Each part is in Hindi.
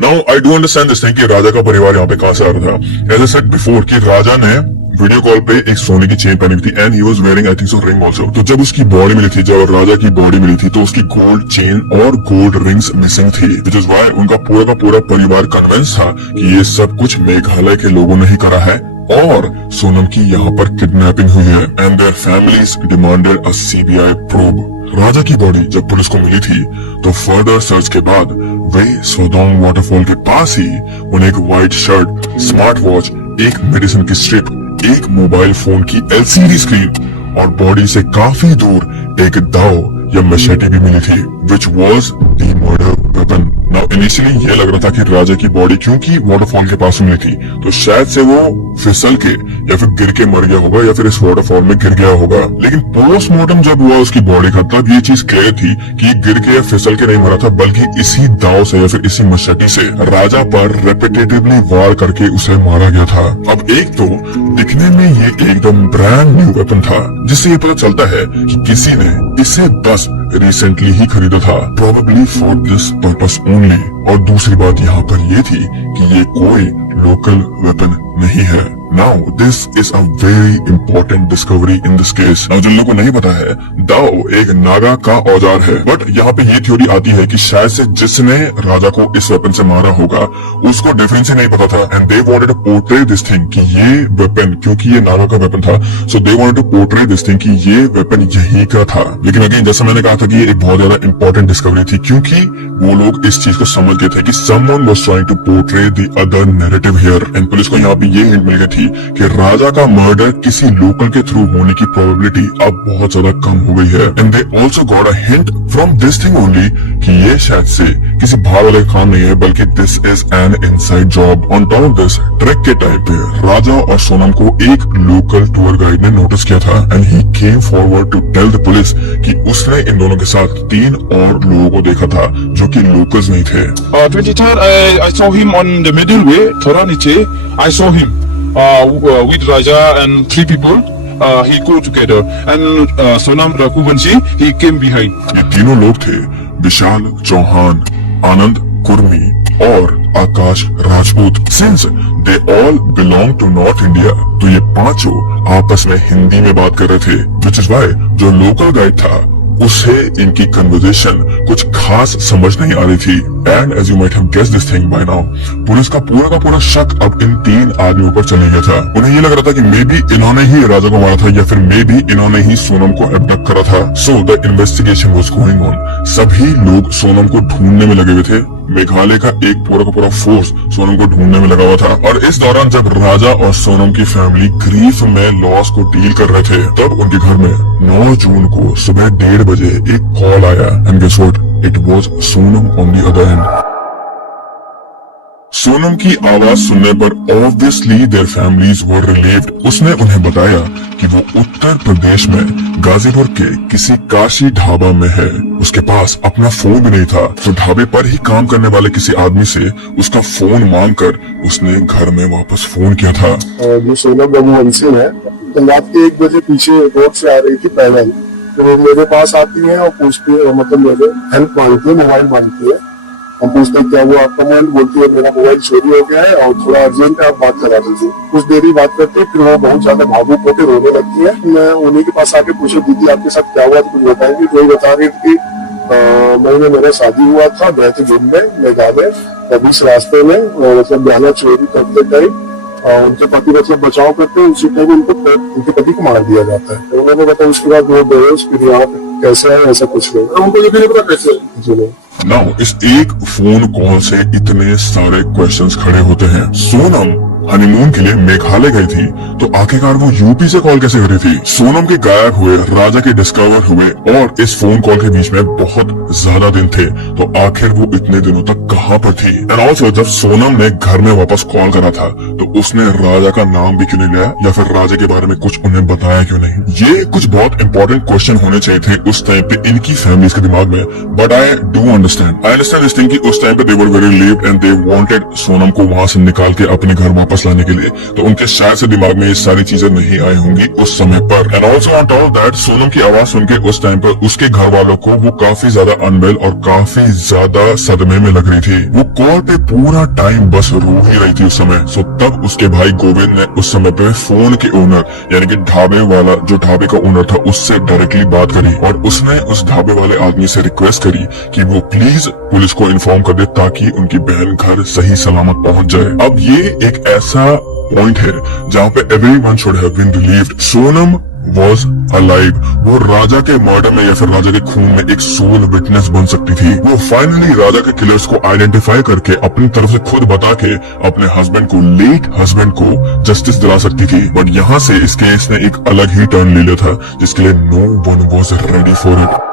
Now I do understand this thing कि राजा का परिवार यहाँ पे कहाँ से आ रहा था। एज आई सेड बिफोर कि राजा ने वीडियो कॉल पे एक सोने की चेन पहनी थी and he was wearing I think so ring also. तो जब उसकी बॉडी मिली थी, जब राजा की बॉडी मिली थी, तो उसकी गोल्ड चेन और गोल्ड रिंग्स मिसिंग थी, विच इज व्हाई उनका पूरा का पूरा परिवार कन्विंस था कि ये सब कुछ मेघालय के लोगों ने ही करा है और सोनम की यहाँ पर किडनैपिंग हुई है and their families demanded a CBI probe. Raja की बॉडी जब पुलिस को मिली थी तो फर्दर सर्च के बाद वे सोडोंग वाटरफॉल के पास ही उन्हें एक व्हाइट शर्ट, स्मार्ट वॉच, एक मेडिसिन की स्ट्रिप, एक मोबाइल फोन की एलसीडी स्क्रीन और बॉडी से काफी दूर एक दाव या मशेटी भी मिली थी, which was the murder weapon. Now initially ये लग रहा था कि राजा की बॉडी क्योंकि वाटरफॉल के पास मिली थी तो शायद से वो फिसल के या फिर गिर के मर गया होगा या फिर इस वाटरफॉल में गिर गया होगा। लेकिन पोस्टमार्टम जब हुआ उसकी बॉडी का तब ये चीज क्लियर थी कि गिर के या फिसल के नहीं मरा था, बल्कि इसी दाव से या फिर इसी मशेटी से राजा पर रेपिटेटिवली वार करके उसे मारा गया था। अब एक तो दिखने में ये एकदम ब्रांड न्यू वेपन था जिससे ये पता चलता है कि किसी ने इसे बस रिसेंटली ही खरीदा था, probably for this purpose only. और दूसरी बात यहाँ पर ये थी कि ये कोई लोकल वेपन नहीं है। Now this is a very important discovery in this case. Now जिन लोगों को नहीं पता है, दाव एक नागा का औजार है, बट यहाँ पे ये थ्योरी आती है कि शायद से जिसने राजा को इस वेपन से मारा होगा उसको डिफरेंस ही नहीं पता था and they wanted to portray this thing कि ये वेपन, क्योंकि ये नागा का वेपन था, so they wanted to portray this thing कि ये वेपन यही का था। लेकिन अगेन जैसा मैंने कहा था कि ये एक बहुत ज्यादा इंपॉर्टेंट डिस्कवरी थी क्योंकि वो लोग इस चीज को समझ गए थे कि someone was trying to portray the other narrative here and police को यहाँ पे ये हिंट मिल गई थी कि राजा का मर्डर किसी लोकल के थ्रू होने की प्रोबेबिलिटी अब बहुत ज्यादा कम हो गई है and they also got a hint from this thing only कि ये शायद से किसी बाहर वाले का काम नहीं है बल्कि this is an inside job. On top of this track के टाइम पे राजा और सोनम को एक लोकल टूर गाइड ने नोटिस किया था and he came forward to tell the police कि उसने इन दोनों के साथ 3 और लोगों को देखा था जो कि लोकल्स नहीं थे। 23rd, I saw him on the middle way, Thoraniche. I saw him with Raja and 3 people. He go together and Sonam Raghuvanshi, he came behind. ये तीनों लोग थे विशाल चौहान, आनंद कुर्मी और Akash Rajput. Since they all belong to north India तो ये पांचों आपस में हिंदी में बात कर रहे थे, विच इज वाई जो लोकल गाइड था उसे इनकी कन्वर्सेशन कुछ खास समझ नहीं आ रही थी and as you might have guessed this thing by now police का पूरा शक अब इन 3 आदमियों पर चले गया था। उन्हें ये लग रहा था कि मे बी इन्होंने ही राजा को मारा था या फिर मे बी इन्होंने ही सोनम को एबडक्ट करा था। So the investigation was going on. सभी लोग सोनम को ढूंढने में लगे हुए थे। मेघालय का एक पूरा फोर्स सोनम को ढूंढने में लगा हुआ था और इस दौरान जब राजा और सोनम की फैमिली ग्रीफ में लॉस को डील कर रहे थे तब उनके घर में 9 जून को सुबह 1:30 बजे एक कॉल आया and guess what, it was Sonam on the other end. Sonam की आवाज सुनने पर obviously their families were relieved. उसने उन्हें बताया कि वो उत्तर प्रदेश में गाजीपुर के किसी काशी ढाबा में है। उसके पास अपना फोन भी नहीं था तो ढाबे पर ही काम करने वाले किसी आदमी से उसका फोन मांगकर उसने घर में वापस फोन किया था। जो सोनम रघुवंशी है तो रात के 1 बजे पीछे रोड से आ रही थी पैदल, तो मेरे पास आती है और पूछती है, मतलब मेरे हेल्प मांगती है, मोबाइल मांगती है। हम पूछते क्या हुआ आपका मोबाइल, बोलती है मेरा मोबाइल चोरी हो गया है और थोड़ा अर्जेंट है, आप बात करा दीजिए। कुछ देरी बात करते फिर वो बहुत ज्यादा भावुक होकर रोने लगती है। मैं उन्हीं के पास आके पूछा दीदी आपके साथ क्या हुआ, तो कुछ बताएंगे। कोई बता रही थी महीने मेरा शादी हुआ था बहते दिन में मेघालय, तभी इस रास्ते में मतलब बयाना चोरी करते टाइम उनके पति मतलब बचाव करते हैं, उसी टाइम उनके पति को मार दिया जाता है। तो उन्होंने बताया उसके बाद वो बेहोश, फिर यहाँ कैसे है ऐसा कुछ नहीं, हमको ये भी नहीं पता कैसे है। नाउ इस एक फोन कॉल से इतने सारे क्वेश्चंस खड़े होते हैं। सोनम हनीमून के लिए मेघालय गई थी तो आखिरकार वो यूपी से कॉल कैसे करी थी? सोनम के गायब हुए, राजा के डिस्कवर हुए और इस फोन कॉल के बीच में बहुत ज्यादा दिन थे, तो आखिर वो इतने दिनों तक कहाँ पर थी? एंड ऑल्सो जब सोनम ने घर में वापस कॉल करा था तो उसने राजा का नाम भी क्यों नहीं लिया या फिर राजा के बारे में कुछ उन्हें बताया क्यों नहीं? ये कुछ बहुत इंपॉर्टेंट क्वेश्चन होने चाहिए थे उस टाइम पे इनकी फैमिलीज के दिमाग में, but I do understand this thing कि उस टाइम पे they were very relieved and they wanted Sonam को वहां से निकाल के अपने घर वापस वापस लाने के लिए, तो उनके शायद से दिमाग में ये सारी चीजें नहीं आई होंगी उस समय पर। And also on top of that, Sonam की आवाज सुन के उस टाइम पर उसके घर वालों को वो काफी ज्यादा अनवेल और काफी ज्यादा सदमे में लग रही थी। वो कॉल पे पूरा टाइम बस रो ही रही थी उस समय। सो तब उसके भाई गोविंद ने उस समय पे फोन के ओनर यानी कि ढाबे वाला, जो ढाबे का ओनर था, उससे डायरेक्टली बात करी और उसने उस ढाबे वाले आदमी से रिक्वेस्ट करी कि वो प्लीज पुलिस को इन्फॉर्म कर दे ताकि उनकी बहन घर सही सलामत पहुंच जाए। अब ये एक ऐसा पॉइंट है जहाँ पे everyone should have been relieved. Sonam was alive। वो राजा के मर्डर में या फिर राजा के खून में एक सोल विटनेस बन सकती थी। वो फाइनली राजा के किलर्स को आइडेंटिफाई करके अपनी तरफ से खुद बता के अपने हस्बैंड को, लेट हस्बैंड को जस्टिस दिला सकती थी। बट यहाँ से इस केस ने एक अलग ही टर्न ले लिया था जिसके लिए no one was ready for it.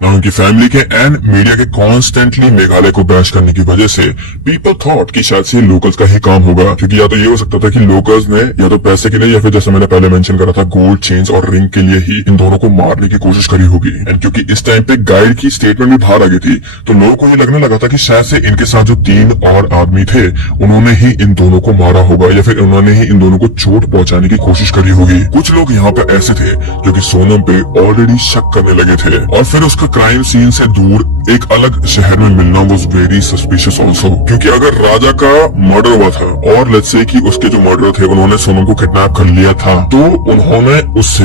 ना उनकी फैमिली के एंड मीडिया के कॉन्स्टेंटली मेघालय को बैश करने की वजह से पीपल थॉट कि शायद से लोकल्स का ही काम होगा, क्योंकि या तो ये हो सकता था कि लोकल्स ने या तो पैसे के लिए या फिर जैसे मैंने पहले मेंशन करा था गोल्ड चेन्स और रिंग के लिए ही इन दोनों को मारने की कोशिश करी होगी। एंड क्योंकि इस टाइम पे गाइड की स्टेटमेंट भी बाहर आ गई थी तो लोगों को ये लगने लगा था कि शायद से इनके साथ जो 3 और आदमी थे उन्होंने ही इन दोनों को मारा होगा या फिर उन्होंने ही इन दोनों को चोट पहुंचाने की कोशिश करी होगी। कुछ लोग यहाँ पे ऐसे थे जो कि सोनम पे ऑलरेडी शक करने लगे थे और फिर उसका क्राइम सीन से दूर एक अलग शहर में मिलना वाज वेरी सस्पिशियस ऑल्सो, क्योंकि अगर राजा का मर्डर हुआ था और लेट्स से कि उसके जो मर्डर थे उन्होंने सोनम को किडनैप कर लिया था, तो उन्होंने उससे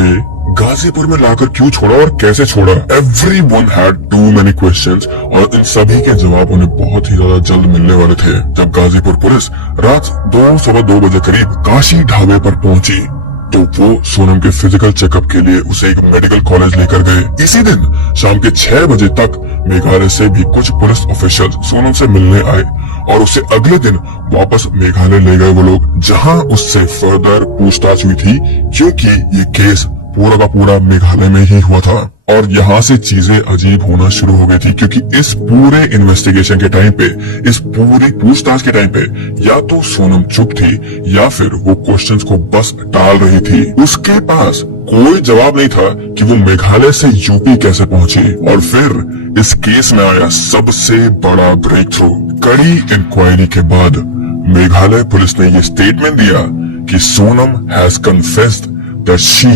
गाजीपुर में लाकर क्यों छोड़ा और कैसे छोड़ा? Everyone had too many questions और इन सभी के जवाब उन्हें बहुत ही ज्यादा जल्द मिलने वाले थे। जब गाजीपुर पुलिस रात 2 बजे करीब काशी ढाबे पर पहुंची तो वो सोनम के फिजिकल चेकअप के लिए उसे एक मेडिकल कॉलेज लेकर गए। इसी दिन शाम के 6 बजे तक मेघालय से भी कुछ पुलिस ऑफिशियल सोनम से मिलने आए और उसे अगले दिन वापस मेघालय ले गए वो लोग, जहां उससे फर्दर पूछताछ हुई थी, क्योंकि ये केस पूरा का पूरा मेघालय में ही हुआ था। और यहाँ से चीजें अजीब होना शुरू हो गई थी, क्योंकि इस पूरे इन्वेस्टिगेशन के टाइम पे, इस पूरी पूछताछ के टाइम पे या तो सोनम चुप थी या फिर वो क्वेश्चंस को बस टाल रही थी। उसके पास कोई जवाब नहीं था कि वो मेघालय से यूपी कैसे पहुंची। और फिर इस केस में आया सबसे बड़ा ब्रेक थ्रू। कड़ी इंक्वायरी के बाद मेघालय पुलिस ने ये स्टेटमेंट दिया कि Sonam has confessed that she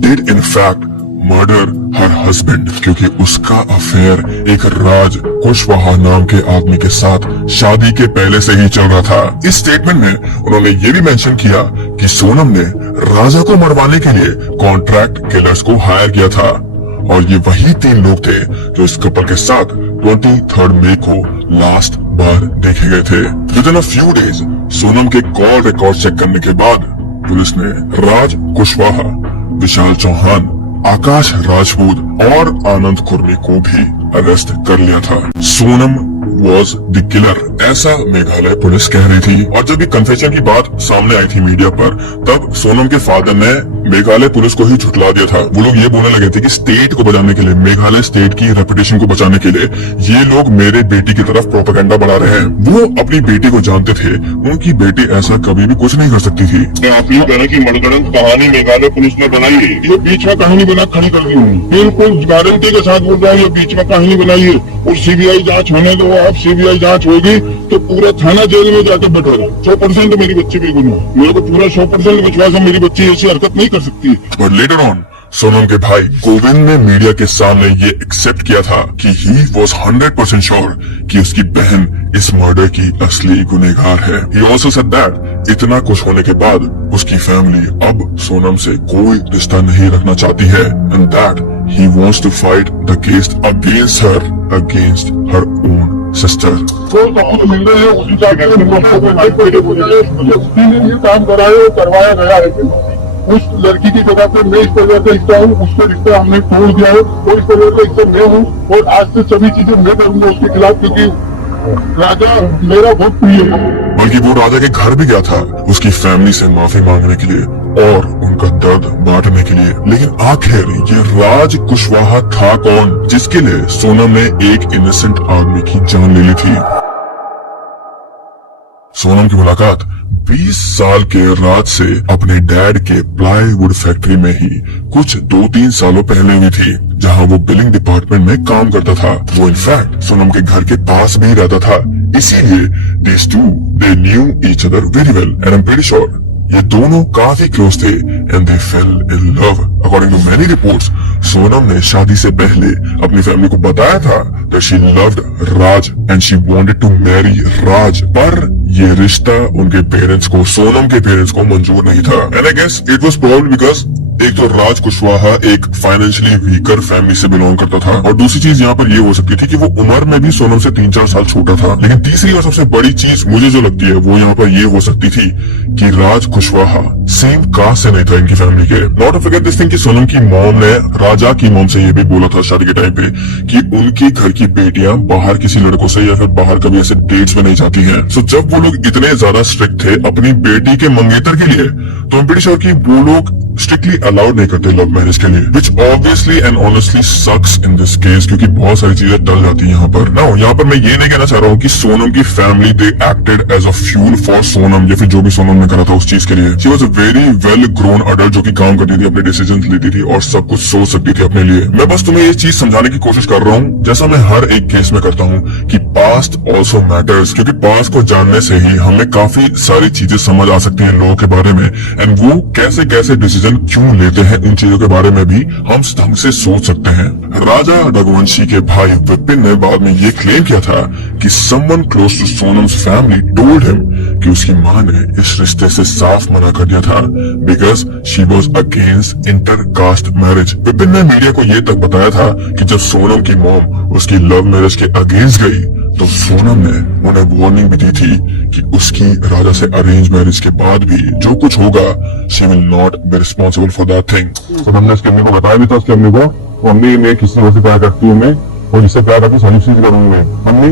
did in fact murder her husband, क्योंकि उसका अफेयर एक राज कुशवाहा नाम के आदमी के साथ शादी के पहले से ही चल रहा था। इस स्टेटमेंट में उन्होंने ये भी मेंशन किया कि सोनम ने राजा को मरवाने के लिए कॉन्ट्रैक्ट किलर्स को हायर किया था और ये वही 3 लोग थे जो इस कपल के साथ 23 मई को लास्ट बार देखे गए थे। Within a few days Sonam के कॉल रिकॉर्ड चेक करने के बाद पुलिस ने राज कुशवाहा, विशाल चौहान, आकाश राजपूत और आनंद कुर्मी को भी अरेस्ट कर लिया था। सोनम वॉज द किलर, ऐसा मेघालय पुलिस कह रही थी। और जब ये कन्फेशन की बात सामने आई थी मीडिया पर, तब सोनम के फादर ने मेघालय पुलिस को ही झुठला दिया था। वो लोग ये बोलने लगे थे कि स्टेट को बचाने के लिए, मेघालय स्टेट की रेपुटेशन को बचाने के लिए ये लोग मेरे बेटी की तरफ प्रोपेगेंडा बढ़ा रहे हैं। वो अपनी बेटी को जानते थे, उनकी बेटी ऐसा कभी भी कुछ नहीं कर सकती थी। आप ये कहना की मनगढ़ंत कहानी मेघालय पुलिस ने बनाई है, ये बीच में कहानी बना खड़ी कर दी होगी। बिल्कुल गारंटी के साथ बोल रहा हूँ, ये बीच में कहानी बनाई है। और सीबीआई जांच होने दो, अब सीबीआई जांच होगी तो पूरा थाना जेल में जाकर बैठोगे। 100% मेरी बच्ची भी गुनाह, मेरे को पूरा 100% विश्वास है मेरी बच्ची ऐसी हरकत नहीं कर सकती। बट लेटर ऑन सोनम के भाई गोविंद ने मीडिया के सामने ये एक्सेप्ट किया था कि ही वॉज 100% श्योर कि उसकी बहन इस मर्डर की असली गुनहगार है। ही ऑल्सो सेड दैट इतना कुछ होने के बाद उसकी फैमिली अब सोनम से कोई रिश्ता नहीं रखना चाहती है and that he wants to fight the case against her, against her own sister. मिल रहे हैं उसी काम कराया करवाया गया है। उस लड़की की जगह पे मैं इस तरह का रिश्ता हूँ, उसका रिश्ता हमने तोड़ दिया है, और इस तरह का रिश्ता मैं हूँ और आज से सभी चीजें मैं करूंगा उसके खिलाफ, क्योंकि राजा मेरा बहुत प्रिय है। बल्कि वो राजा के घर भी गया था उसकी फैमिली से माफी मांगने के लिए और उनका दर्द बांटने के लिए। लेकिन आखिर ये राज कुशवाहा था कौन जिसके लिए सोनम ने एक इनोसेंट आदमी की जान ले ली थी? सोनम की मुलाकात 20 साल के राज से अपने डैड के प्लाईवुड फैक्ट्री में ही कुछ 2-3 सालों पहले हुई थी, जहां वो बिलिंग डिपार्टमेंट में काम करता था। वो इनफैक्ट सोनम के घर के पास भी रहता था। इसीलिए these two they knew each other very well and I'm pretty sure ये दोनों काफी क्लोज थे and they fell in love. According to many reports Sonam ने शादी से पहले अपनी फैमिली को बताया था that she loved Raj and she wanted to marry Raj, पर ये रिश्ता उनके पेरेंट्स को, सोनम के पेरेंट्स को मंजूर नहीं था। And I guess it was problem because एक तो राज कुशवाहा एक फाइनेंशियली वीकर फैमिली से बिलोंग करता था और दूसरी चीज यहाँ पर ये हो सकती थी कि वो उम्र में भी सोनम से 3-4 साल छोटा था। लेकिन तीसरी और सबसे बड़ी चीज मुझे जो लगती है वो यहाँ पर ये हो सकती थी कि राज कुशवाहा सेम कास्ट से नहीं था इनकी फैमिली के। Not to forget this thing कि सोनम की मॉम ने राजा की मॉम से ये भी बोला था शादी के टाइम पे कि उनकी घर की बेटियां बाहर किसी लड़कों से या फिर बाहर कभी ऐसे डेट्स में नहीं जाती हैं। सो जब वो लोग इतने ज्यादा स्ट्रिक्ट थे अपनी बेटी के मंगेतर के लिए तो आई एम प्रीटी श्योर कि वो लोग स्ट्रिक्टली अलाउड नहीं करते लव मैरिज के लिए, which obviously and honestly sucks in this case, क्योंकि बहुत सारी चीजें टल जाती है यहाँ पर। नाउ यहाँ पर मैं ये नहीं कहना चाह रहा हूँ कि सोनम की family they acted as a fuel for Sonam या फिर जो भी सोनम ने करा था उस चीज के लिए। She was a very well grown adult जो कि काम करती थी, अपने डिसीजन लेती थी और सब कुछ सोच सकती थी अपने लिए। मैं बस तुम्हें ये चीज समझाने की कोशिश कर रहा हूँ जैसा मैं हर एक केस में करता हूँ कि पास्ट ऑल्सो मैटर्स, क्योंकि पास्ट को जानने से ही हमें काफी सारी चीजें समझ आ सकती हैं लोगों के बारे में एंड वो कैसे कैसे डिसीजन क्यों लेते हैं उन चीजों के बारे में भी हम ढंग से सोच सकते हैं। राजा रघुवंशी के भाई विपिन ने बाद में ये क्लेम किया था कि someone close to Sonam's family told him कि उसकी मां ने इस रिश्ते से साफ मना कर दिया था because she was against inter caste marriage. Vipin ने मीडिया को ये तक बताया था कि जब सोनम की मॉम उसकी लव मैरिज के अगेंस्ट गई तो सोनम ने उन्हें वार्निंग भी दी थी कि उसकी राजा से अरेंज मैरिज के बाद भी जो कुछ होगा she will not be responsible for that thing. तो हमने उसकी अम्मी को बताया भी था उसकी अम्मी को, तो अम्मी मैं किसी और से प्यार करती हूँ, मैं और जिससे प्यार करती हूँ सारी चीज करूंगी मैं। अम्मी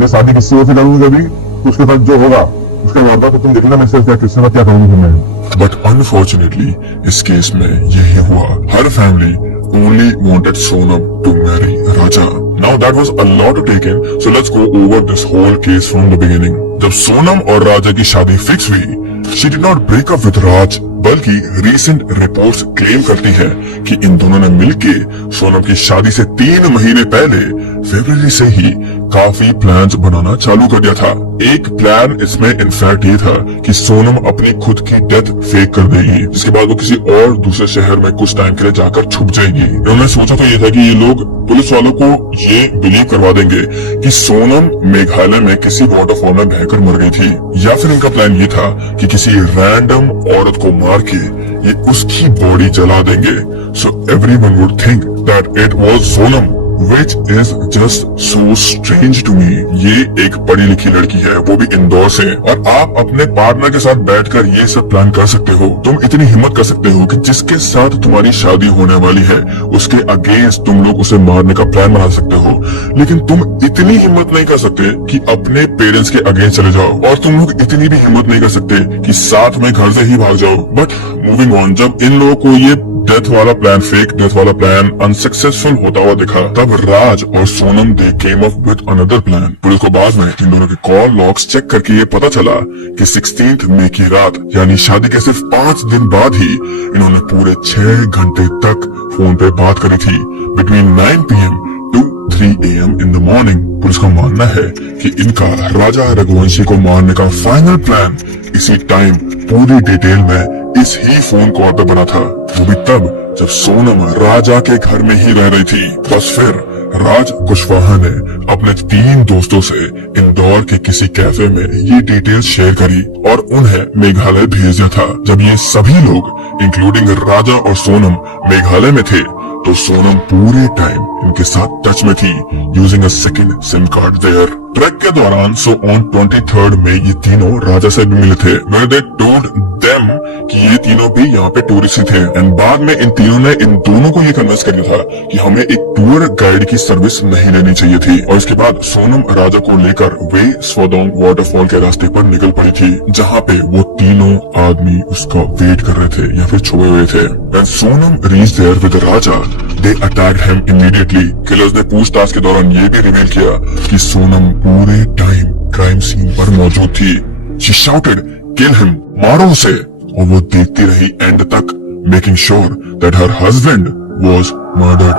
मैं शादी किसी और से करूंगी कभी तो उसके साथ जो होगा उसका वादा तो तुम देखना मैं सिर्फ किसके साथ क्या करूंगी मैं। बट अनफॉर्चुनेटली इस केस में यही हुआ। हर family only wanted Sonam to marry Raja. Now that was a lot to take in, so let's go over this whole case from the beginning. जब सोनम और राजा की शादी फिक्स हुई, she did not break up with Raj, बल्कि recent reports क्लेम करती है कि इन दोनों ने मिलके सोनम की शादी से 3 महीने पहले फरवरी से ही काफी प्लान्स बनाना चालू कर दिया था। एक प्लान इसमें इनफैक्ट ये था कि सोनम अपनी खुद की डेथ फेक कर देगी, जिसके बाद वो किसी और दूसरे शहर में कुछ टाइम के लिए जाकर छुप जाएगी। इन्होंने सोचा तो ये था कि ये लोग पुलिस वालों को ये बिलीव करवा देंगे कि सोनम मेघालय में किसी वाटरफॉल में बहकर मर गई थी, या फिर इनका प्लान ये था कि किसी रैंडम औरत को मार के ये उसकी बॉडी जला देंगे, so everyone would think that it was Sonam, which is just so strange to me। ये एक पढ़ी लिखी लड़की है, वो भी इंदौर से, और आप अपने पार्टनर के साथ बैठकर ये सब प्लान कर सकते हो। तुम इतनी हिम्मत कर सकते हो कि जिसके साथ तुम्हारी शादी होने वाली है उसके अगेंस्ट तुम लोग उसे मारने का प्लान बना सकते हो, लेकिन तुम इतनी हिम्मत नहीं कर सकते कि अपने पेरेंट्स के अगेंस्ट चले जाओ, और तुम लोग इतनी भी हिम्मत नहीं कर सकते कि साथ में घर से ही भाग जाओ। बट मूविंग ऑन, जब इन लोगों को ये डेथ वाला प्लान, फेक डेथ वाला प्लान अनसक्सेसफुल होता हुआ दिखा, तब राज और Sonam they came up with another plan. Police को बाद में इन दोनों के कॉल लॉग्स चेक करके ये पता चला कि 16 मई की रात, यानी शादी के सिर्फ 5 दिन बाद ही इन्होंने पूरे 6 घंटे तक फोन पे बात करी थी, between 9 PM to 3 AM in the morning. Police का मानना है कि इनका राजा रघुवंशी को मारने का फाइनल प्लान इसी टाइम पूरी डिटेल में इस ही फोन कॉल पे बना था, वो भी तब जब सोनम राजा के घर में ही रह रही थी। बस फिर राज कुशवाहा ने अपने 3 दोस्तों से इंदौर के किसी कैफे में ये डिटेल्स शेयर करी और उन्हें मेघालय भेज दिया था। जब ये सभी लोग इंक्लूडिंग राजा और सोनम मेघालय में थे तो सोनम पूरे टाइम इनके साथ टच में थी, using a second SIM card there. Track के दौरान ऑन 23 मई ये तीनों राजा से भी मिले थे, where they told them कि ये तीनों भी यहाँ पे टूरिस्ट थे, एंड बाद में इन तीनों ने इन दोनों को ये कन्विंस कर दिया था कि हमें एक टूर गाइड की सर्विस नहीं लेनी चाहिए थी। और इसके बाद सोनम राजा को लेकर वे स्वदोंग वाटरफॉल के रास्ते पर निकल पड़ी थी, जहाँ पे वो तीनों आदमी उसका वेट कर रहे थे या फिर छुपे हुए थे। And Sonam reach there with Raja, they attacked him immediately. Killers ने पूछताछ के दौरान ये भी रिवील किया कि सोनम पूरे टाइम क्राइम सीन पर मौजूद थी। शी शाउटेड, किल हिम, मारो उसे, और वो देखती रही एंड तक, making sure that her husband was murdered.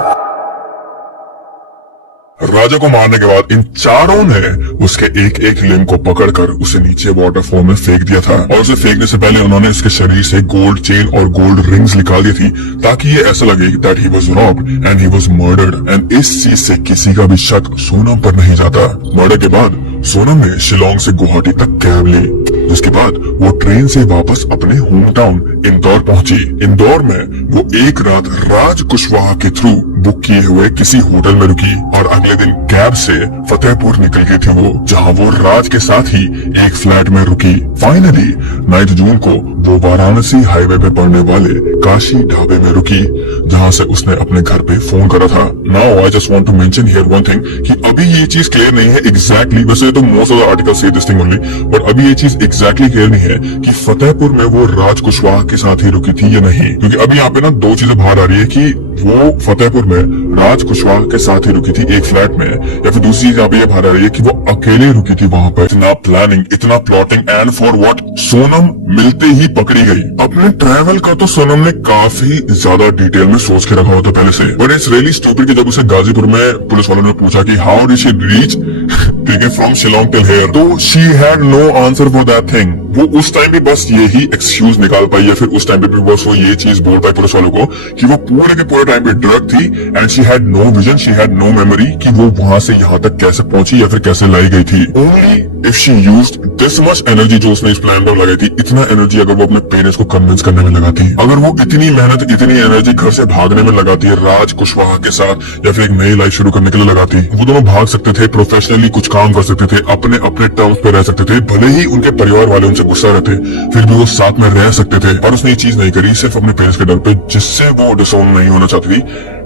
Raja को मारने के बाद इन चारों ने उसके एक एक लिम्ब को पकड़कर उसे नीचे वाटरफॉल में फेंक दिया था और उसे फेंकने से पहले उन्होंने उसके शरीर से गोल्ड चेन और गोल्ड रिंग्स निकाल दी थी ताकि ये ऐसा लगे that he was robbed and he was murdered. And इस चीज से किसी का भी शक सोनम पर नहीं जाता। मर्डर के बाद सोनम ने शिलोंग से गुवाहाटी तक कैब ली, जिसके बाद वो ट्रेन से वापस अपने होम टाउन इंदौर पहुंची। इंदौर में वो एक रात राज कुशवाहा के थ्रू बुक किए हुए किसी होटल में रुकी और अगले दिन कैब से फतेहपुर निकल गई थी वो, जहां वो राज के साथ ही एक फ्लैट में रुकी। फाइनली 9 जून को वो वाराणसी हाईवे पे पड़ने वाले काशी ढाबे में रुकी, जहां से उसने अपने घर पे फोन करा था। Now I just want to mention here one thing कि अभी ये चीज क्लियर नहीं है एग्जैक्टली, वैसे तो मोस्ट ऑफ द आर्टिकल से दिस थिंग ओनली, बट अभी ये चीज एग्जैक्टली क्लियर नहीं है कि फतेहपुर में वो राज कुशवाहा के साथ ही रुकी थी या नहीं, क्योंकि अभी यहाँ पे ना दो चीजें बाहर आ रही है कि वो फतेहपुर में राज कुशवाहा के साथ ही रुकी थी एक फ्लैट में, या फिर दूसरी चीज यहाँ पे ये बाहर आ रही है कि वो अकेले रुकी थी वहां पर। इतना प्लानिंग, इतना plotting and for what? Sonam मिलते ही पकड़ी गई। अपने ट्रैवल का तो सोनम ने काफी ज्यादा डिटेल में सोच के रखा होता पहले से, बट इट्स रियली स्टूपिड कि जब उसे गाजीपुर में पुलिस वालों ने पूछा कि हाउ डिड शी रीच ठीक है फ्रॉम शिलोंग टिल हियर, तो she had no answer for that thing. वो उस टाइम भी बस यही एक्सक्यूज निकाल पाई, या फिर उस टाइम पे भी बस वो ये चीज बोल पाई पुलिस वालों को कि वो पूरे के पूरे टाइम पे ड्रग थी and she had no vision, she had no memory कि वो वहां से यहाँ तक कैसे पहुंची या फिर कैसे लाई गई थी। Only if she used this much energy जो उसने इस प्लान पर लगाई थी, इतना एनर्जी अगर वो अपने पेरेंट्स को कन्विंस करने में लगाती, अगर वो इतनी मेहनत, इतनी एनर्जी घर से भागने में लगाती है राज कुशवाहा के साथ या फिर एक नई लाइफ शुरू करने के लिए लगाती, वो दोनों भाग सकते थे, प्रोफेशनली कुछ काम कर सकते थे, अपने अपने टर्म्स पे रह सकते थे, भले ही उनके परिवार वाले उनसे गुस्सा रहते फिर भी वो साथ में रह सकते थे। पर उसने ये चीज नहीं करी सिर्फ अपने पेरेंट्स के डर पे, जिससे वो डिसोन नहीं होना चाहती थी।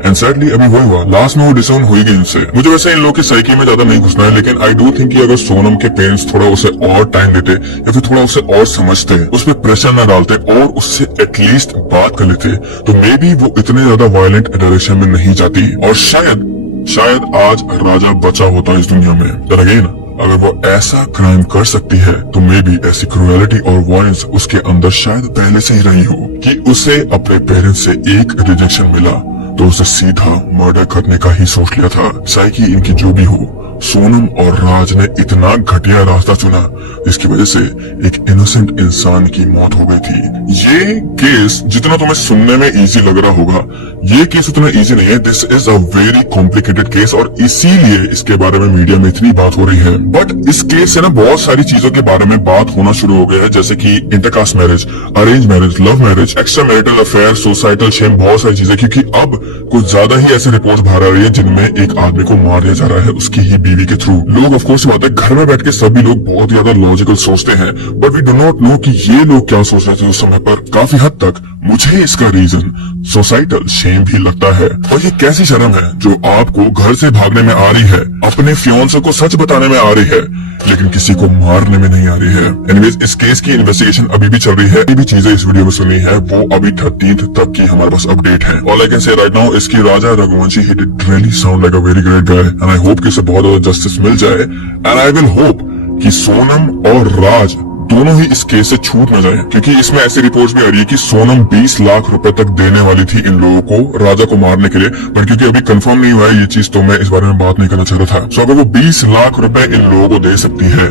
एंड सैडली अभी वही हुआ, लास्ट में वो डिसोन हुई गई उनसे। मुझे वैसे इन लोगों की साइकी में ज्यादा नहीं घुसना है, लेकिन आई डू थिंक कि अगर सोनम के पेरेंट्स थोड़ा उसे और टाइम देते या फिर थोड़ा उसे और समझते, उस पर प्रेशर न डालते और उससे एटलीस्ट बात कर लेते, तो मे बी वो इतने ज्यादा वायलेंट डायरेक्शन में नहीं जाती और शायद आज राजा बचा होता इस दुनिया में। पर अगेन अगर वो ऐसा क्राइम कर सकती है तो मे बी ऐसी क्रूएलिटी और वायलेंस उसके अंदर शायद पहले से ही रही हो कि उसे अपने पेरेंट्स से एक रिजेक्शन मिला तो उसे सीधा मर्डर करने का ही सोच लिया था। साइकी इनकी जो भी हो, सोनम और राज ने इतना घटिया रास्ता चुना जिसकी वजह से एक इनोसेंट इंसान की मौत हो गई थी। ये केस जितना तुम्हें सुनने में इजी लग रहा होगा, ये केस उतना इजी नहीं है। This is a very complicated case और इसीलिए इसके बारे में मीडिया में इतनी बात हो रही है। बट इस केस से ना बहुत सारी चीजों के बारे में बात होना शुरू हो गया है, जैसे कि intercaste marriage, arrange marriage, love marriage, extra marital affair, societal shame, बहुत सारी चीजें, क्योंकि अब कुछ ज्यादा ही ऐसे रिपोर्ट बाहर आ रही है जिनमें एक आदमी को मार दिया जा रहा है उसकी ही बीवी के थ्रू। लोग ऑफ कोर्स बात है, घर में बैठ के सभी लोग बहुत ज्यादा लॉजिकल सोचते हैं, but we do not know कि ये लोग क्या सोच रहे थे उस समय पर। काफी हद तक मुझे इसका रीजन सोसाइटल शेम भी लगता है। और ये कैसी शर्म है जो आपको घर से भागने में आ रही है, अपने फियांसे को सच बताने में आ रही है, लेकिन किसी को मारने में नहीं आ रही है। एनीवेज इस केस की इन्वेस्टिगेशन अभी भी चल रही है। अभी भी चीजें इस वीडियो में सुनी है वो अभी 13th तक की हमारे पास अपडेट है। All I can say right now इसकी Raja Raghuvanshi he did really sound like a very great guy and I hope कि इसे बहुत ज्यादा जस्टिस मिल जाए एंड आई विल होप कि सोनम और राज दोनों ही इस केस से छूट न जाए, क्योंकि इसमें ऐसी रिपोर्ट्स भी आ रही है कि सोनम 20 लाख रुपए तक देने वाली थी इन लोगों को राजा को मारने के लिए, पर क्योंकि अभी कंफर्म नहीं हुआ है ये चीज तो मैं इस बारे में बात नहीं करना चाहता था। सो अगर वो 20 लाख रुपए इन लोगों को दे सकती है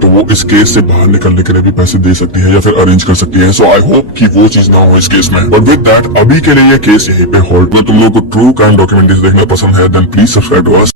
तो वो इस केस से बाहर निकलने के लिए भी पैसे दे सकती है या फिर अरेंज कर सकती है। सो आई होप कि वो चीज ना हो इस केस में। बट विद दैट अभी के लिए ये केस यहीं पे होल्ड। अगर तुम लोगों को ट्रू क्राइम डॉक्यूमेंट्रीज देखना पसंद है then please subscribe to us.